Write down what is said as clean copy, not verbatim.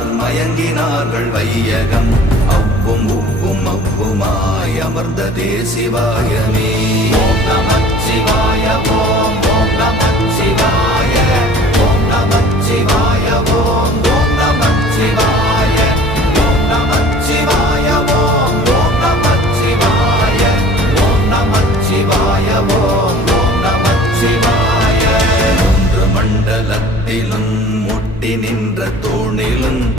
மகிமையினால் மயங்கினார்கள் வையகம். அவ்வும் உவ்வும் அவ்வுமாய் அமர்ந்ததே சிவாயமே. ஓம் நமச்சிவாய ஓம் ஓம் நமச்சிவாய ஓம் நமச்சிவாய.